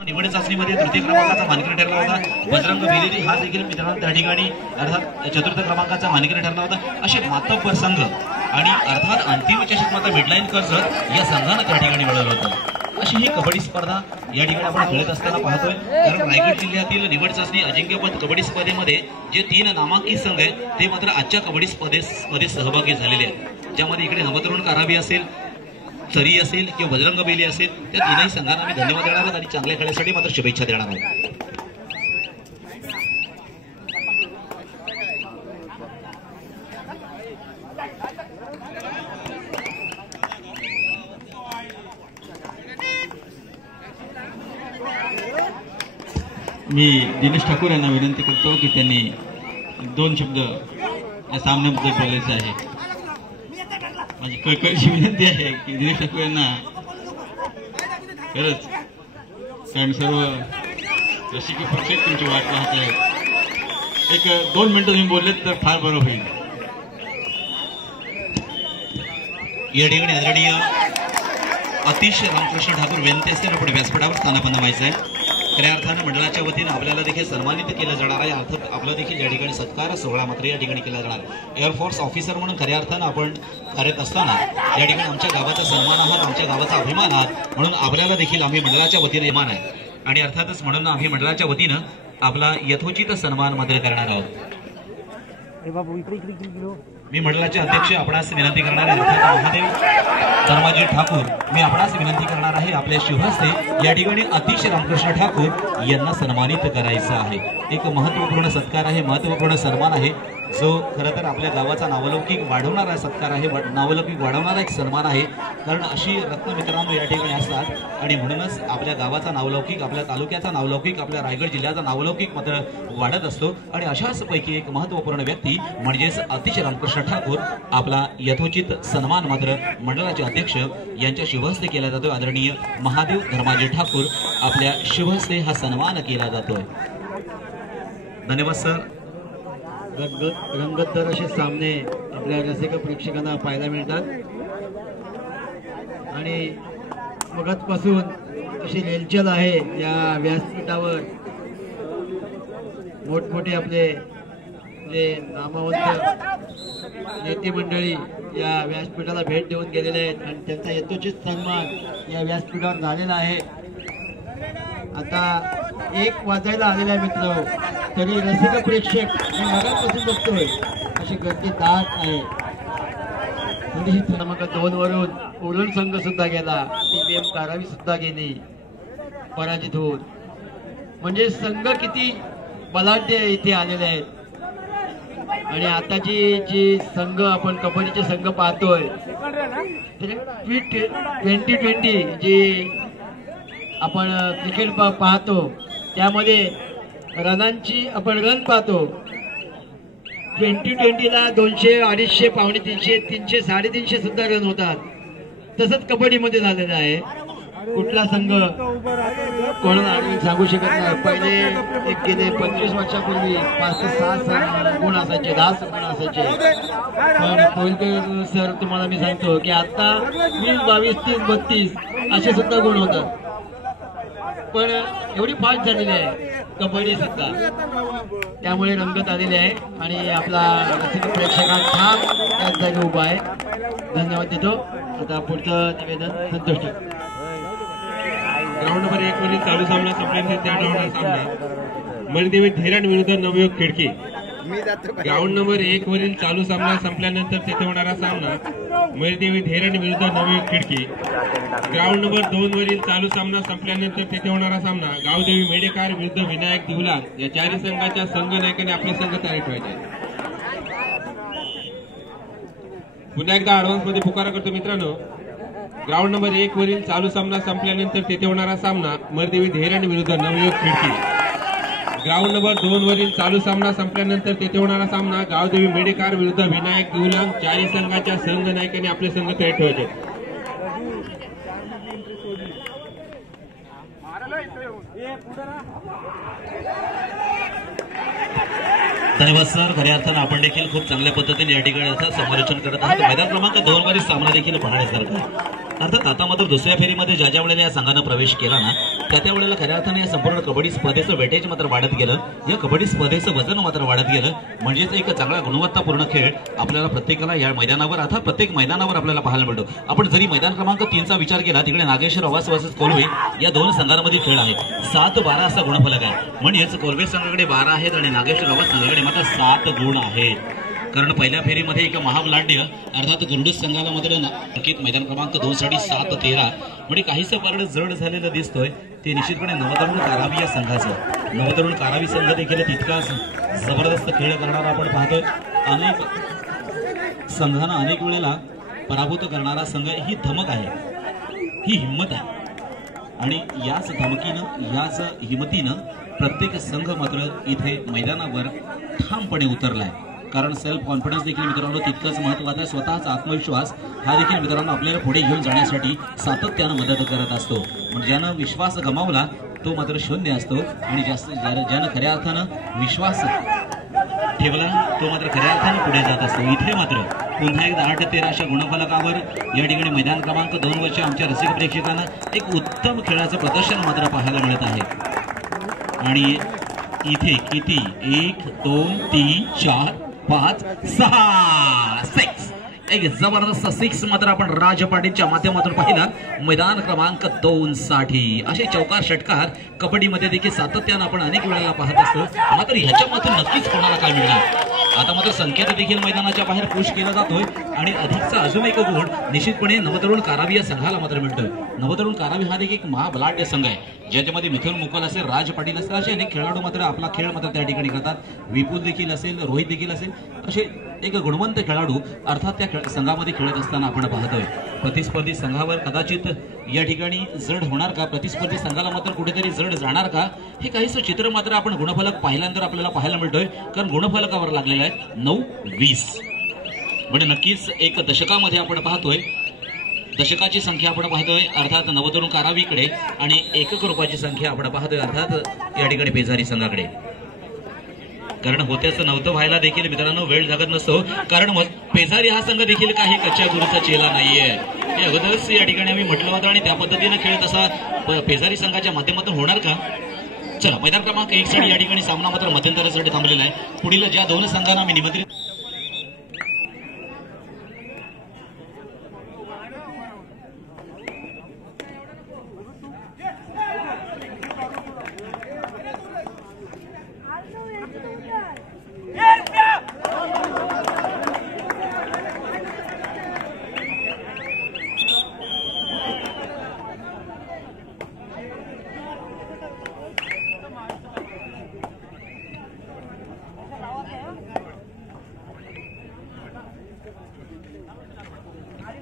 निवड चाचणीमध्ये तृतीय क्रमांकाचा मानकरी ठरला होता बजरंग बेलेरी, हा देखील मित्रांनो त्या ठिकाणी अर्थात चतुर्थ क्रमांकाचा मानकरी ठरला होता। असे मातब्बर संघ आणि अर्थात अंतिम चषक मात्र मिडलाईन कर्जत या संघानं त्या ठिकाणी मिळवलं होतं। अशी ही कबड्डी स्पर्धा या ठिकाणी आपण खेळत असताना पाहतोय, कारण रायगड जिल्ह्यातील निवड चाचणी अजिंक्यपद कबड्डी स्पर्धेमध्ये जे 3 नामांकित संघ आहेत ते मात्र आजच्या कबड्डी स्पर्धेत सहभागी झालेले आहेत, ज्यामध्ये इकडे नवतरुण कारावी असेल, सरी असेल किंवा बजरंग बेली असेल, त्या तीनही संघांना आम्ही धन्यवाद देणार आहोत आणि चांगल्या खेळासाठी मात्र शुभेच्छा देणार आहोत। मी दिनेश ठाकूर यांना विनंती करतो की त्यांनी 2 शब्द या सामन्याबद्दल बोलायचं आहे। माझी कळकळीची विनंती आहे की दिनेश ठाकूर यांना खरंच, कारण सर्व रसिक प्रेक्षक तुमची वाट पाहत आहेत, एक 2 मिनिटं तुम्ही बोललेत तर फार बरं होईल। या ठिकाणी आदरणीय अतिश रामकृष्ण ठाकूर विनंती असते आपण व्यासपीठावर स्थानापन्न व्हायचं आहे। खऱ्या अर्थानं मंडळाच्या वतीनं आपल्याला देखील सन्मानित केलं जाणार आहे, अर्थात आपला देखील या ठिकाणी सत्कार सोहळा मात्र या ठिकाणी केला जाणार। एअरफोर्स ऑफिसर म्हणून खऱ्या अर्थानं आपण कार्यरत असताना या ठिकाणी आमच्या गावाचा सन्मान आहात, आमच्या गावाचा अभिमान आहात, म्हणून आपल्याला देखील आम्ही मंडळाच्या वतीने मान आहे आणि अर्थातच म्हणून आम्ही मंडळाच्या वतीनं आपला यथोचित सन्मान मात्र करणार आहोत। मी मंडळाचे अध्यक्ष आपणास विनंती करणार आहे, अर्थात महादेव धर्माजी ठाकूर, मी आपणास विनंती करणार आहे आपल्या शुभहस्ते या ठिकाणी अतिश रामकृष्ण ठाकूर यांना सन्मानित करायचं आहे। एक महत्त्वपूर्ण सत्कार आहे, महत्त्वपूर्ण सन्मान आहे, जो खरं तर आपल्या गावाचा नावलौकिक वाढवणारा सत्कार आहे, नावलौकिक वाढवणारा एक सन्मान आहे। कारण अशी रत्नमित्रांनो या ठिकाणी असतात आणि म्हणूनच आपल्या गावाचा नावलौकिक, आपल्या तालुक्याचा नावलौकिक, आपल्या रायगड जिल्ह्याचा नावलौकिक मात्र वाढत असतो आणि अशाच पैकी एक महत्त्वपूर्ण व्यक्ती म्हणजेच अतिश रामकृष्ण ठाकूर, आपला यथोचित सन्मान मात्र मंडळाचे अध्यक्ष यांच्या शुभहस्ते केला जातोय। आदरणीय महादेव धर्माजी ठाकूर, आपल्या शुभहस्ते हा सन्मान केला जातोय। धन्यवाद सर। रंगतदार असे सामने आपल्या रसिक प्रेक्षकांना पाहायला मिळतात आणि मगाचपासून अशी रेलचल आहे या व्यासपीठावर। मोठमोठे आपले जे नामवंत नेते मंडळी या व्यासपीठाला भेट देऊन गेलेले आहेत आणि त्यांचा यथोचित सन्मान या व्यासपीठावर झालेला आहे। आता 1 वाजायला आलेला आहे मित्र, तरी रसिक प्रेक्षक मी मगापासून बघतोय अशी गर्दी दाट आहे। थोडीशी क्रमांक 2 वरून उरण संघ सुद्धा गेला, TBM कारावी सुद्धा गेली पराजित होऊन। म्हणजे संघ किती बलाढ्य इथे आलेले आहेत आणि आताची जी संघ आपण कबड्डीचे संघ पाहतोय, 2020 जी आपण क्रिकेट पाहतो त्यामध्ये रनांची आपण रन पाहतो। 2020ला 200, 250, पावणे 300, 300, 350 सुद्धा रन होतात। तसंच कबड्डीमध्ये झालेलं आहे। कुठला संघ कोणाला सांगू शकत नाही। पहिले एक गेले 25 वर्षापूर्वी 5 ते 6 गुण असायचे, 10 गुण असायचे, पण कोलकर सर तुम्हाला मी सांगतो की आता 20, 22, 30, 32 असे सुद्धा गुण होतात। पण एवढी फास्ट झालेली आहे कबड्डी सुद्धा, त्यामुळे रंगत आलेली आहे आणि आपला रसिक प्रेक्षकांना ठाम त्याच जागी उभा आहे। धन्यवाद देतो। आता पुढचं निवेदन संतोष ठाकूर। ग्राउंड नंबर 1 वरील चालू सामना संपल्यानंतर त्या डावाचा सामना मणदेवी धैरण विरुद्ध नवयुग खिडकी। ग्राउंड नंबर 1 वरील चालू सामना संपल्यानंतर तेथे होणारा सामना मणदेवी धैरण विरुद्ध नवयुग खिडकी। ग्राउंड नंबर 2 वरील चालू सामना संपल्यानंतर तेथे होणारा सामना गावदेवी मेडेकार विरुद्ध विनायक दिवलाग या 4 संघाच्या संघ नायकाने आपले संघ तयार ठेवायचे। पुन्हा एकदा ऍडव्हान्स मध्ये पुकारा करतो मित्रांनो, ग्राउंड नंबर 1 वरील चालू सामना संपल्यानंतर तेथे होणारा सामना मरदेवी धैरण विरुद्ध नवयुग खिडकी। ग्राउंड नंबर 2 वरील चालू सामना संपल्यानंतर तेथे होणारा सामना गावदेवी मेडेकार विरुद्ध विनायक दिवलाग, 4 संघाच्या संघ नायकाने आपले संघ तयार ठेवायचे। धन्यवाद सर। खऱ्या अर्थानं आपण देखील खूप चांगल्या पद्धतीने या ठिकाणी समालोचन करत आहात। मैदान क्रमांक 2 वरील सामना देखील पाहण्यासारखा आहे। अर्थात आता मात्र दुसऱ्या फेरीमध्ये ज्या वेळेला या संघानं प्रवेश केला ना त्या वेळेला खऱ्या अर्थाने या संपूर्ण कबड्डी स्पर्धेचं वेटेज मात्र वाढत गेलं. या कबड्डी स्पर्धेचं वजन मात्र वाढत गेलं. म्हणजेच एक चांगला गुणवत्तापूर्ण खेळ आपल्याला प्रत्येकाला या मैदानावर अर्थात प्रत्येक मैदानावर आपल्याला पाहायला मिळतो. आपण जरी मैदान क्रमांक 3चा विचार केला तिकडे नागेश्वर आवास वर्सेस कोल्वे या दोन संघांमध्ये खेळ आहे. 7-12 असा गुणफलक आहे. म्हणजेच कोल्वे संघाकडे 12 आहेत आणि नागेश्वर आवास संघाकडे मात्र 7 गुण आहेत. कारण पहिल्या फेरीमध्ये एक महाबलाढ्य अर्थात गुरुडूस संघाला मात्र नक्कीच मैदान क्रमांक 2 साठी 7-13 म्हणजे काहीसं पारड जड झालेलं दिसतोय. ते निश्चितपणे नवतरुण कारावी या संघाचं. नवतरुण कारावी संघ देखील तितकाच जबरदस्त खेळ करणारा आपण पाहतोय. अनेक संघांना अनेक वेळेला पराभूत करणारा संघ. ही धमक आहे, ही हिंमत आहे आणि याच धमकीनं याच हिमतीनं प्रत्येक संघ मात्र इथे मैदानावर ठामपणे उतरलाय. कारण सेल्फ कॉन्फिडन्स देखील मित्रांनो तितकंच महत्त्वाचं आहे. स्वतःचा आत्मविश्वास हा देखील मित्रांनो आपल्याला पुढे घेऊन जाण्यासाठी सातत्यानं मदत करत असतो. म्हणजे ज्यानं विश्वास गमावला तो मात्र शून्य असतो आणि ज्यानं खऱ्या अर्थानं विश्वास ठेवला तो मात्र खऱ्या अर्थानं पुढे जात असतो. इथे मात्र पुन्हा एकदा 8-13 अशा गुणफलकावर या ठिकाणी मैदान क्रमांक 2 वरच्या आमच्या रसिक प्रेक्षकांना एक उत्तम खेळाचं प्रदर्शन मात्र पाहायला मिळत आहे. आणि इथे किती 1 2 3 4 5 6 6 एक जबरदस्त 6 मात्र आपण राज पाटीलच्या माध्यमातून पाहिला. मैदान क्रमांक 2 साठी असे चौकार षटकार कबड्डीमध्ये देखील सातत्यानं आपण अनेक वेळेला पाहत असतो. मात्र ह्याच्यामधून नक्कीच कोणाला काय मिळणार. आता मात्र संकेत देखील मैदानाच्या बाहेर पुश केला जातोय आणि अधिकचा अजून एक गुण निश्चितपणे नवतरुण कारावी या संघाला मात्र मिळतोय. नवतरुण कारावी हा देखील एक महाबलाढ्य संघ आहे ज्याच्यामध्ये मिथुन मुकल असेल, राज पाटील असेल असे अनेक खेळाडू मात्र आपला खेळ मात्र त्या ठिकाणी करतात. विपुल देखील असेल, रोहित देखील असेल असे एक गुणवंत खेळाडू अर्थात त्या संघामध्ये खेळत असताना आपण पाहतोय. प्रतिस्पर्धी संघावर कदाचित या ठिकाणी जड होणार का, प्रतिस्पर्धी संघाला मात्र कुठेतरी जड जाणार का, हे काहीसं चित्र मात्र आपण गुणफलक पाहिल्यानंतर आपल्याला पाहायला मिळतोय. कारण गुणफलकावर लागलेला आहे 9-20 म्हणजे नक्कीच एक दशकामध्ये आपण पाहतोय. दशकाची संख्या आपण पाहतोय अर्थात नवतरुण कारावीकडे आणि एकक रुपयाची संख्या आपण पाहतोय अर्थात या ठिकाणी पेजारी संघाकडे. कारण होत्याचं नव्हतं व्हायला देखील मित्रांनो वेळ लागत नसतो. कारण पेजारी हा संघ देखील काही कच्च्या गुरुचा चेला नाहीये. हे अगोदरच या ठिकाणी आम्ही म्हटलं होतं आणि त्या पद्धतीनं खेळ तसा पेजारी संघाच्या माध्यमातून होणार का. चला मैदान क्रमांक 1 साठी या ठिकाणी सामना मात्र मध्यंतरासाठी थांबलेला आहे. पुढील ज्या 2 संघांना मी निमंत्रित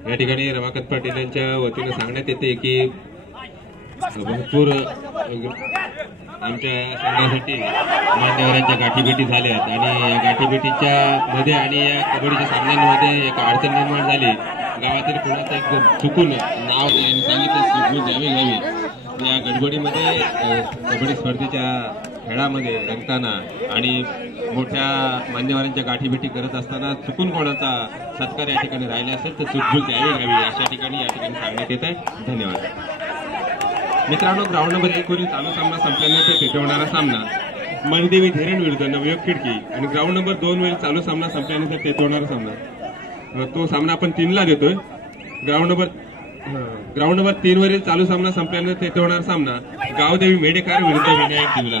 या ठिकाणी रमाकांत पाटील यांच्या वतीनं सांगण्यात येते की भरपूर आमच्या संघासाठी मान्यवरांच्या गाठीभेटी झाल्यात आणि या गाठीभेटीच्या मध्ये आणि या कबड्डीच्या सामन्यांमध्ये एक अडचण निर्माण झाली. गावातील कोणाचं एक चुकून नाव सांगितलं घ्यावी या गडबडीमध्ये कबड्डी स्पर्धेच्या खेळामध्ये रंगताना आणि मोठ्या मान्यवरांच्या गाठीभेटी करत असताना चुकून कोणाचा सत्कार या ठिकाणी राहिले असेल तर चूकभूल घ्यावी अशा ठिकाणी या ठिकाणी सांगण्यात येत आहे. धन्यवाद मित्रांनो. ग्राउंड नंबर 1 वरील चालू सामना संपल्यानंतर तिथे होणारा सामना मणदेवी धीरण विरुद्ध नवयोग खिडकी आणि ग्राउंड नंबर 2 वरील चालू सामना संपल्यानंतर तिथे होणारा सामना तो सामना आपण 3ला देतोय. ग्राउंड नंबर 3 वरील चालू सामना संपल्यानंतर तिथे होणारा सामना गावदेवी मेडेकार विरुद्ध विनायक दिवला.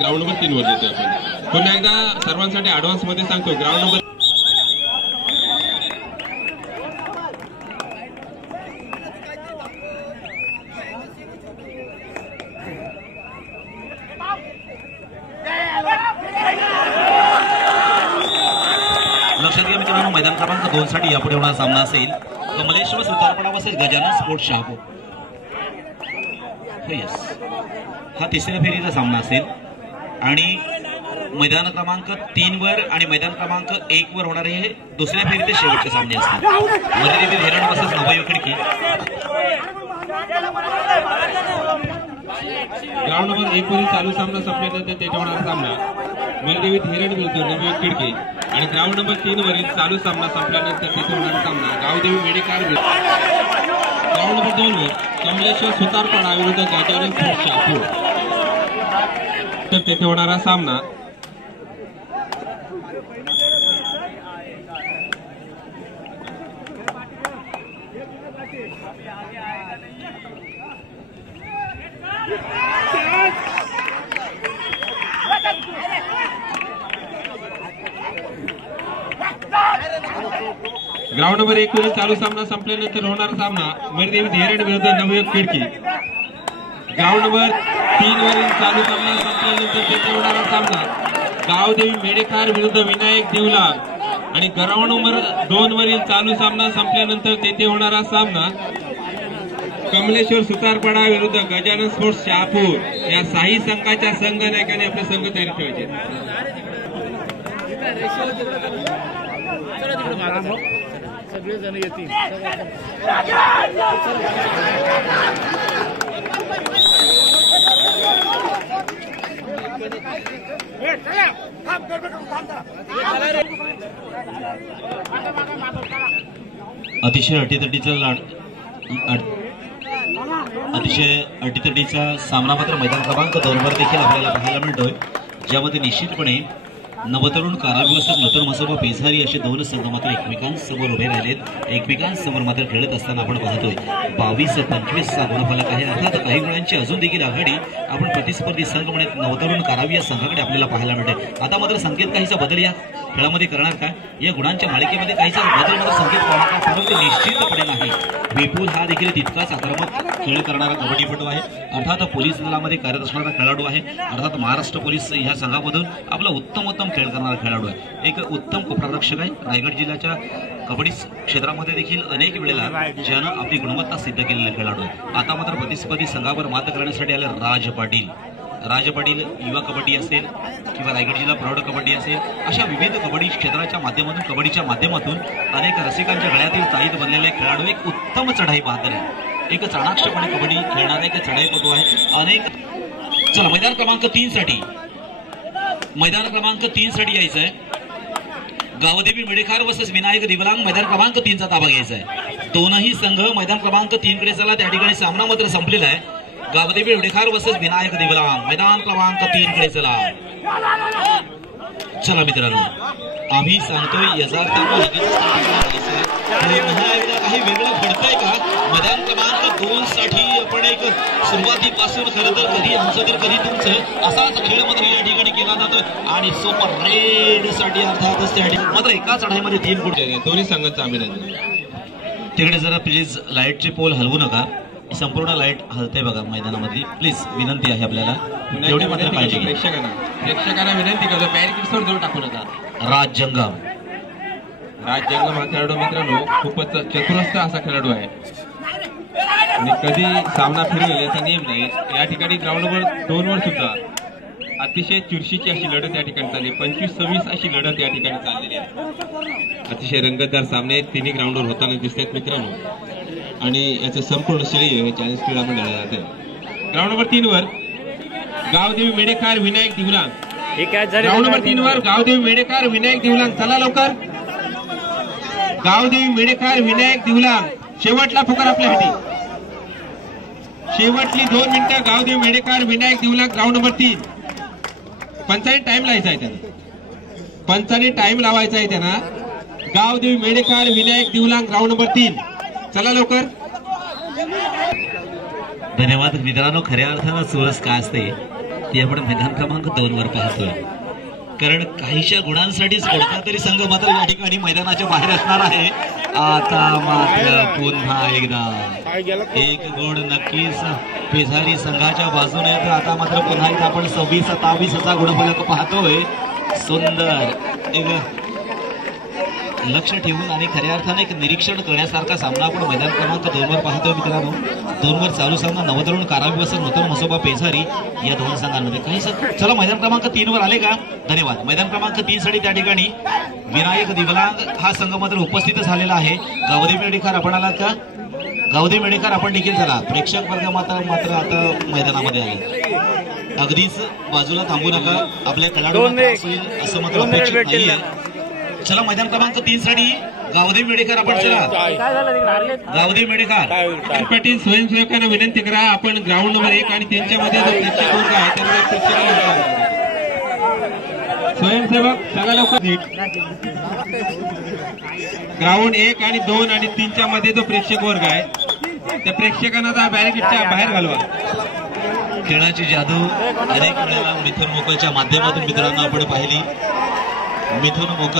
ग्राउंड नंबर 3 वर देतोय आपण. पुन्हा एकदा सर्वांसाठी ऍडव्हान्स मध्ये सांगतो ग्राउंड नंबर लक्षात घ्या मित्रांनो मैदान क्रमांक 2 साठी यापुढे होणारा सामना असेल कमलेश्वर सुतारपडा वर्सेस गजानन स्पोर्ट्स शहापूर. हा 3ऱ्या फेरीचा सामना असेल आणि मैदान क्रमांक 3 वर आणि मैदान क्रमांक 1 वर होणारे हे 2ऱ्या फेरीचे शेवटचे सामने असतील. मध्यदेवी धीरण वर्सेस नवयोग खिडकी. ग्राउंड नंबर 1 वरील चालू सामना संपल्यानंतर तेथे होणारा सामना मध्यदेवी धीरण विरुद्ध नवयोग खिडकी आणि ग्राउंड नंबर 3 वरील चालू सामना संपल्यानंतर तिथे होणारा सामना गावदेवी मेडिकार ग्राउंड नंबर 2 वर कमलेश्वर सुतारपाडा विरुद्ध गजानन शहापूर तर तिथे होणारा सामना ग्राउंड नंबर 1 वरील चालू सामना संपल्यानंतर होणारा सामना मरदेवी धीरण विरुद्ध नवयुग खिडकी ग्राउंड नंबर 3 वरील चालू सामना संपल्यानंतर तिथे होणारा सामना गावदेवी मेडेकार विरुद्ध विनायक देवला आणि ग्राउंड नंबर 2 वरील चालू सामना संपल्यानंतर तिथे होणारा सामना कमलेश्वर सुतारपाडा विरुद्ध गजानन स्पोर्ट्स शहापूर या साही संघाच्या संघनायकाने आपले संघ तयारी ठेवायचे. सगळेजण येतील. अतिशय अटीतटीचा सामना मात्र मैदान क्रमांक 2 वर देखील आपल्याला पाहायला मिळतोय, ज्यामध्ये निश्चितपणे नवतरुण कारागृह नूतन मसोबा पेझारी असे दोन संघ मात्र एकमेकांसमोर उभे राहिलेत. एकमेकांसमोर मात्र खेळत असताना आपण पाहतोय 22-25 चा गुणफलक आहे. अर्थात काही गुणांची अजून देखील आघाडी आपण प्रतिस्पर्धी संघ म्हणत नवतरुण कारावी या संघाकडे आपल्याला पाहायला मिळते. आता मात्र संकेत काहीसा बदल या खेळामध्ये करणार का, या गुणांच्या मालिकेमध्ये काहीसा बदल मात्र संकेत करणार का, परंतु निश्चितपणे नाही. विपुल हा देखील तितकाच आक्रमक खेळ करणारा कबड्डीपटू आहे. अर्थात पोलीस दलामध्ये कार्यरत असणारा खेळाडू आहे. अर्थात महाराष्ट्र पोलीस ह्या संघामधून आपला उत्तम खेळ करणारा खेळाडू आहे. एक उत्तम उपरारक्षक आहे. रायगड जिल्ह्याच्या कबड्डी क्षेत्रामध्ये देखील अनेक वेळेला ज्यानं आपली गुणवत्ता सिद्ध केलेला खेळाडू आहे. आता मात्र प्रतिस्पर्धी संघावर मात करण्यासाठी आले राज पाटील युवा कबड्डी असेल किंवा रायगड जिल्हा प्रौढ कबड्डी असेल, अशा विविध कबड्डी क्षेत्राच्या माध्यमातून कबड्डीच्या माध्यमातून अनेक रसिकांच्या गळ्यातील ताईत बनलेले खेळाडू एक उत्तम चढाई बहादर आहे. एक चाणाक्षपणे कबड्डी खेळणारा एक चढाईपटू आहे. अनेक चला मैदान क्रमांक 3 साठी यायचं आहे. गावदेवी मेडेखार वर्सेस विनायक दिवलांग मैदान क्रमांक 3 चा ताबा घ्यायचा आहे. दोनही संघ मैदान क्रमांक 3 कडे चला. त्या ठिकाणी सामना मात्र संपलेला आहे. गावदेवी मेडेखार वर्सेस विनायक दिवलांग मैदान क्रमांक 3 कडे चला. चला मित्रांनो, आम्ही सांगतोय यजार्थानं काही वेगळं घडतंय का. मैदान क्रमांक 2 साठी आपण एक सुरुवातीपासून खरं तर कधी आमचं तर कधी तुमचं असाच खेळ मात्र या ठिकाणी केला जातोय. आणि सुपर रेड साठी अर्थातच त्या ठिकाणी मात्र एका चढाईमध्ये 3 गुण. दोन्ही संघांचं अभिनंदन. तिकडे जरा प्लीज लाईटचे पोल हलवू नका. संपूर्ण लाईट हलते बघा मैदानामधली. प्लीज विनंती आहे आपल्याला, तेवढी मात्र काळजी घ्या. प्रेक्षकांना विनंती करतो बॅरिकेड्सवर जोर टाकू नका. राज जंगम हा खेळाडू मित्रांनो खूपच चतुरस्थ असा खेळाडू आहे आणि कधी सामना फिरवेल याचा नियम नाही. या ठिकाणी ग्राउंड नंबर 2 वर सुद्धा अतिशय चुरशीची अशी लढत या ठिकाणी चालली. 25-26 अशी लढत या ठिकाणी चाललेली आहे. अतिशय रंगतदार सामने तिन्ही ग्राउंडवर होताना दिसतात मित्रांनो. आणि याचं संपूर्ण श्रेय चॅलेंज क्रीडा मंडळाला जाते. ग्राउंड नंबर 3 वर गावदेवी मेडेकार विनायक दिवलांग. ग्राउंड नंबर 3 वर गावदेवी मेडेकार विनायक दिवलांग. चला लवकर. गावदेवी मेडेकार विनायक दिवलांग. शेवटला फुकार आपल्यासाठी. शेवटली 2 मिनिटं. Gavdevi Medekar Vinayak Diwlang ground number 3. पंचाने टाइम लावायचा आहे त्यांना. पंचाने टाइम लावायचा आहे त्यांना. Gavdevi Medekar Vinayak Diwlang ground number 3. चला लवकर. धन्यवाद मित्रांनो. खऱ्या अर्थानं चोरस काय असते ते आपण मैदान क्रमांक 2 वर पाहतोय. कारण काहीशा गुणांसाठीच कोणता तरी संघ मात्र या ठिकाणी मैदानाच्या बाहेर असणार आहे. आता मात्र पुन्हा एकदा एक गुण नक्कीच पेझारी संघाच्या बाजूने. तर आता मात्र पुन्हा एकदा आपण 26-27 असा गुणफलक पाहतोय. सुंदर एक लक्ष ठेवून आणि खऱ्या अर्थाने एक निरीक्षण करण्यासारखा सामना आपण मैदान क्रमांक 2 वर पाहतोय मित्रांनो. 2 वर चालू सामना नवतरुण कारावी वर्सेस नूतन मसोबा पेझारी या दोन संघांमध्ये काही. चला मैदान क्रमांक 3 वर आले का. धन्यवाद. मैदान क्रमांक 3 साठी त्या ठिकाणी विनायक दिवलांग हा संघ मात्र उपस्थित झालेला आहे. गावदेवी मेडेकार आपण आलात का. गावदेवी मेडेकार आपण देखील चला. प्रेक्षक वर्ग मात्र आता मैदानामध्ये आले. अगदीच बाजूला थांबू नका. आपल्या खेळाडूंना त्रास होईल असं मात्र अपेक्षित नाहीये. चला मैदान क्रमांक 3 साठी गावदेव मेडेकर आपण चला गावदेव मेडेकर पाटील स्वयंसेवकांना विनंती करा आपण ग्राउंड नंबर 1 आणि 3 मध्ये जो प्रेक्षक वर्ग आहे त्यांना प्रेक्षक स्वयंसेवक सगळ्या लवकर ग्राउंड 1 आणि 2 आणि 3 मध्ये जो प्रेक्षक वर्ग आहे त्या प्रेक्षकांना त्या बॅरिकेडच्या बाहेर घालवा. खेळाची जादू अनेक वेळेला मिथुन मोकळच्या माध्यमातून मित्रांनो आपण पाहिली. मिथुन मोकळ